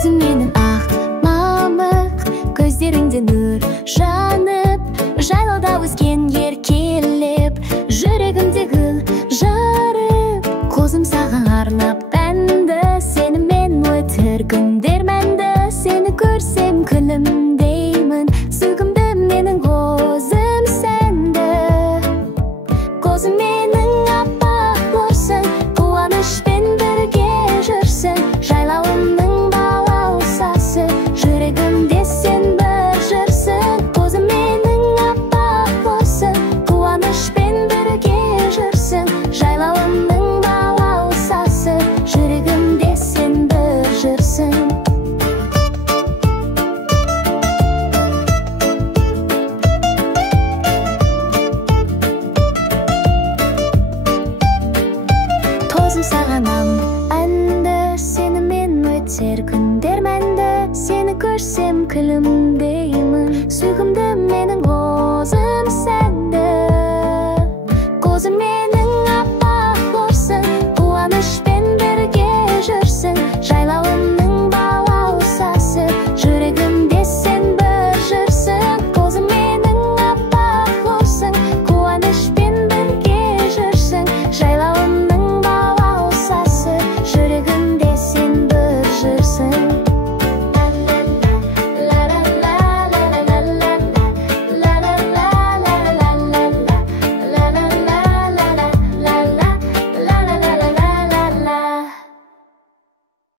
көзім менің ақ мамық, көздеріңде нұр жанып, жайлауда өскен еркелеп, жүрегімде гүл жарып. Көзім саған арнап әнді, сенімен өтер күндер мәнді. Сені көрсем күлімдеймін, сүйкімді менің көзім сәнді. Көзім менің аппақ болсын, қуанышпен бірге жүрсің. Жайлауымның балаусасы, жүрегімде сен бір жүрсің. Көзім менің аппақ болсын, қуанышпен бірге жүрсің. Жайлауымның балаусасы, жүрегімде сен бір жүрсің. Тозым саған әнді, сенімен өтер күндер мәнді. Сені көрсем күлімдеймін, сүйкімді